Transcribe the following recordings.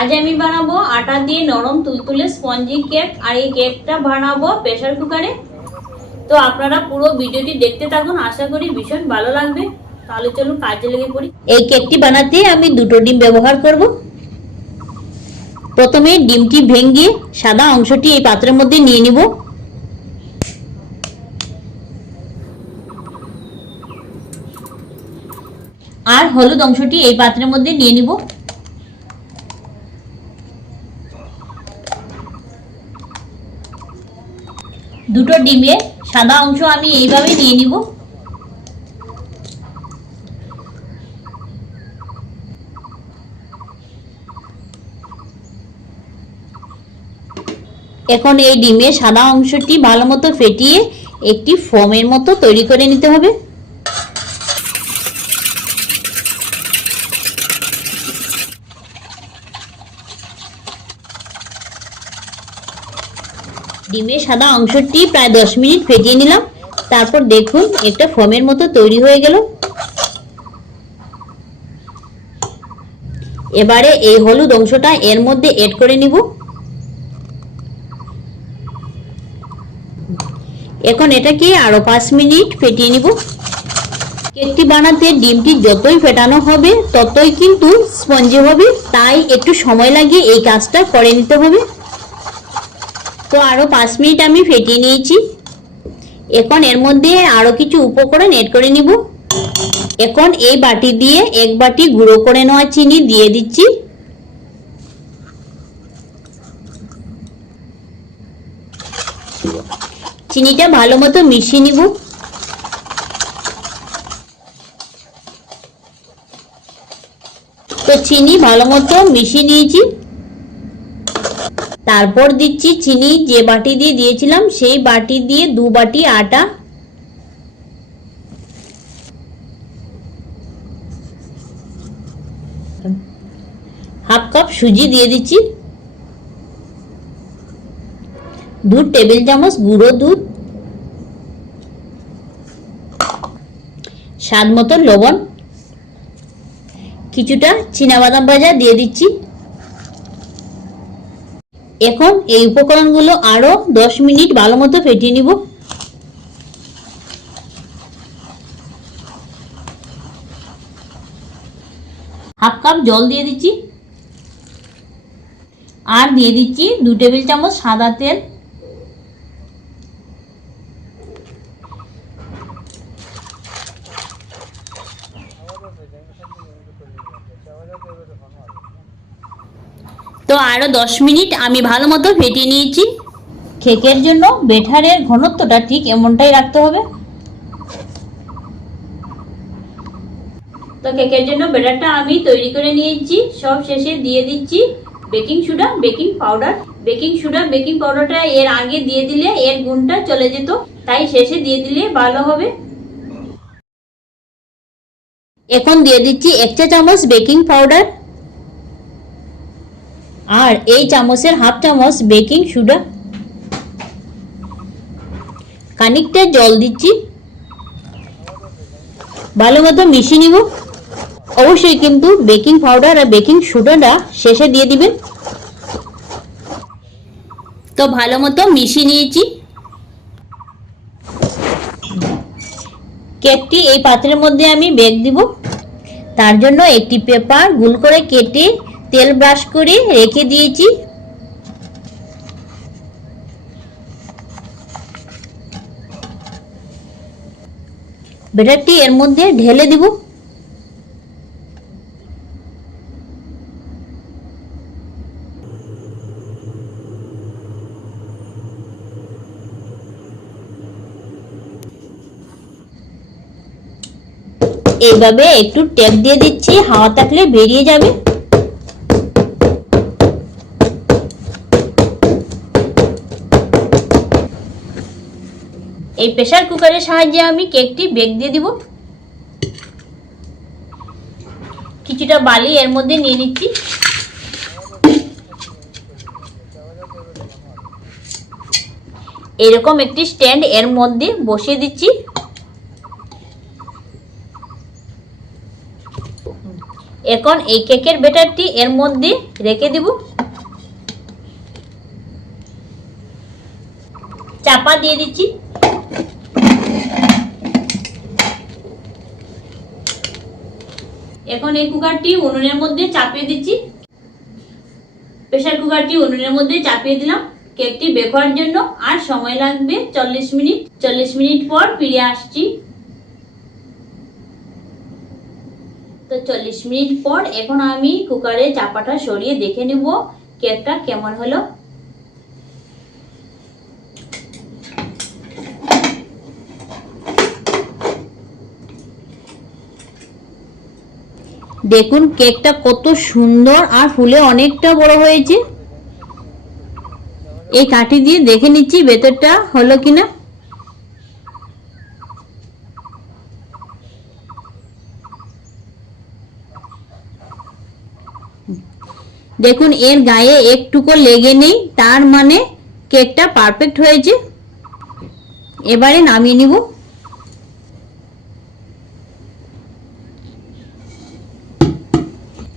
আজ আমি বানাবো আটা দিয়ে নরম তুলতুলে স্পঞ্জি কেক, আর এই কেকটা বানাবো প্রেসার কুকারে। তো আপনারা পুরো ভিডিওটি দেখতে থাকুন, আশা করি ভীষণ ভালো লাগবে। তাহলে চলুন কাজে লেগে পড়ি। এই কেকটি বানাতে আমি দুটো ডিম ব্যবহার করব। প্রথমে ডিমটি ভেঙে সাদা অংশটি এই পাত্রের মধ্যে নিয়ে নিব। আর হলুদ অংশটি এই পাত্রের মধ্যে নিয়ে নিব। দুটো ডিমে সাদা অংশ আমি এইভাবে নিয়ে নিব। এখন এই ডিমের সাদা অংশটি ভালো মতো ফেটিয়ে একটি ফোমের মতো তৈরি করে নিতে হবে। ডিমের সাদা অংশটি প্রায় দশ মিনিট ফেটিয়ে নিলাম। তারপর দেখুন, একটা ফোমের মতো তৈরি হয়ে গেল। এবারে এই হলুদ অংশটা এর মধ্যে এড করে নিব। এখন এটাকে আরও পাঁচ মিনিট ফেটিয়ে নিব। কেকটি বানাতে ডিমটি যতই ফেটানো হবে, ততই কিন্তু স্পঞ্জি হবে। তাই একটু সময় লাগিয়ে এই কাজটা করে নিতে হবে। তো আরও পাঁচ মিনিট আমি ফেটিয়ে নিয়েছি। এখন এর মধ্যে আরও কিছু উপকরণ এড করে নিব। এখন এই বাটি দিয়ে এক বাটি গুঁড়ো করে নেওয়া চিনি দিয়ে দিচ্ছি। চিনিটা ভালো মতো মিশিয়ে নিব। তো চিনি ভালো মতো মিশিয়ে নিয়েছি। তারপর দিচ্ছি চিনি, যে বাটি দিয়ে দিয়েছিলাম, সেই বাটি দিয়ে দু বাটি আটা। হাফ কাপ সুজি দিয়ে দিচ্ছি। দু টেবিল চামচ গুঁড়ো দুধ। স্বাদ মতো লবণ। কিছুটা বাদাম ভাজা দিয়ে দিচ্ছি। এখন এই উপকরণগুলো আরও দশ মিনিট ভালো মতো ফেটিয়ে নিব। হাফ কাপ জল দিয়ে দিচ্ছি। আর দিয়ে দিচ্ছি দু টেবিল চামচ সাদা তেল। তো আরও দশ মিনিট আমি ভালো মতো ফেটিয়ে নিয়েছি। কেকের জন্য বেটারের ঘনত্বটা ঠিক এমনটাই রাখতে হবে। তো কেকের জন্য বেটারটা আমি তৈরি করে নিয়েছি। সব শেষে দিয়ে দিচ্ছি baking soda, baking powder. Baking soda, baking পাউডারটা এর আগে দিয়ে দিলে এর গুণটা চলে যেত। তাই শেষে দিয়ে দিলে ভালো হবে। এখন দিয়ে দিচ্ছি এক চা চামচ বেকিং পাউডার। আর এই চামচের হাফ চামচ বেকিং সোডা খানিকটা জল দিচ্ছি। ভালো মতো মিশিয়ে নিব। অবশ্যই কিন্তু বেকিং পাউডার আর বেকিং সোডাটা শেষে দিয়ে দিবেন। তো ভালো মতো মিশিয়ে নিয়েছি। কেকটি এই পাত্রের মধ্যে আমি বেক দিব। তার জন্য একটি পেপার গুল করে কেটে তেল ব্রাশ করে রেখে দিয়েছি। বেটারটি এর মধ্যে ঢেলে দিব। এইভাবে একটু টেপ দিয়ে দিচ্ছি, হাওয়া থাকলে বেরিয়ে যাবে। এই প্রেশার কুকারের সাহায্যে আমি কেকটি বেক দিয়ে দিব। কিছুটা বালি এর মধ্যে নিয়ে নিচ্ছি। এরকম একটি স্ট্যান্ড এর মধ্যে বসিয়ে দিচ্ছি। এখন এই কেকের ব্যাটারটি এর মধ্যে রেখে দিব। চাপা দিয়ে দিচ্ছি। এখন এই কুকারটি উনুনের মধ্যে চাপিয়ে দিচ্ছি। প্রেসার কুকারটি উনুনের মধ্যে চাপিয়ে দিলাম। কেকটি বেক হওয়ার জন্য আর সময় লাগবে চল্লিশ মিনিট। চল্লিশ মিনিট পর ফিরে আসছি। তো চল্লিশ মিনিট পর এখন আমি কুকারে চাপাটা সরিয়ে দেখে নেব কেকটা কেমন হলো। দেখুন, কেকটা কত সুন্দর আর ফুলে অনেকটা বড় হয়েছে। এই কাঠি দিয়ে দেখে নিচ্ছি ভেতরটা হলো কিনা। দেখুন, এর গায়ে একটুকু লেগে নেই, তার মানে কেকটা পারফেক্ট হয়েছে। এবারে নামিয়ে নিব।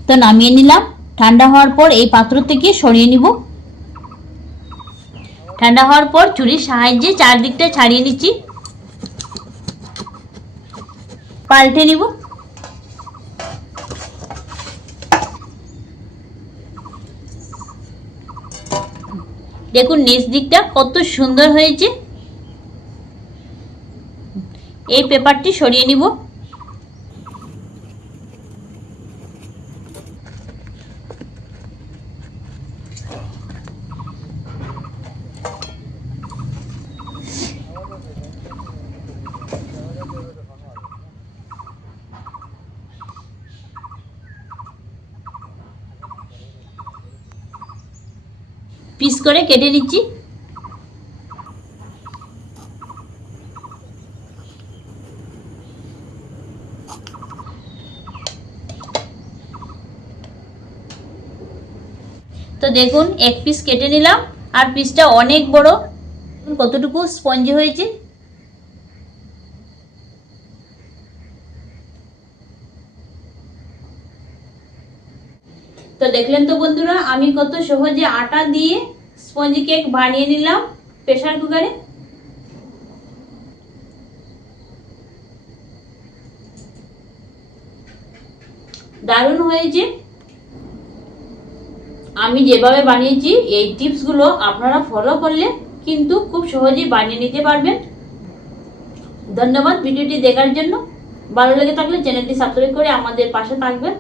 তো নামিয়ে নিলাম। ঠান্ডা হওয়ার পর এই পাত্র থেকে সরিয়ে নিব। ঠান্ডা হওয়ার পর চুরির সাহায্যে চারদিকটা ছাড়িয়ে নিচ্ছি। পাল্টে নিব। দেখুন, নিচ দিকটা কত সুন্দর হয়েছে। এই পেপারটি সরিয়ে নিব। পিস করে কেটে নিচ্ছি। তো দেখুন, এক পিস কেটে নিলাম, আর পিসটা অনেক বড়। কতটুকু স্পঞ্জি হয়েছে। তো দেখলেন তো বন্ধুরা, আমি কত সহজে আটা দিয়ে স্পঞ্জি কেক বানিয়ে নিলাম প্রেসার কুকারে। দারুণ হয়েছে। আমি যেভাবে বানিয়েছি, এই টিপসগুলো আপনারা ফলো করলে কিন্তু খুব সহজেই বানিয়ে নিতে পারবেন। ধন্যবাদ ভিডিওটি দেখার জন্য। ভালো লেগে থাকলে চ্যানেলটি সাবস্ক্রাইব করে আমাদের পাশে থাকবেন।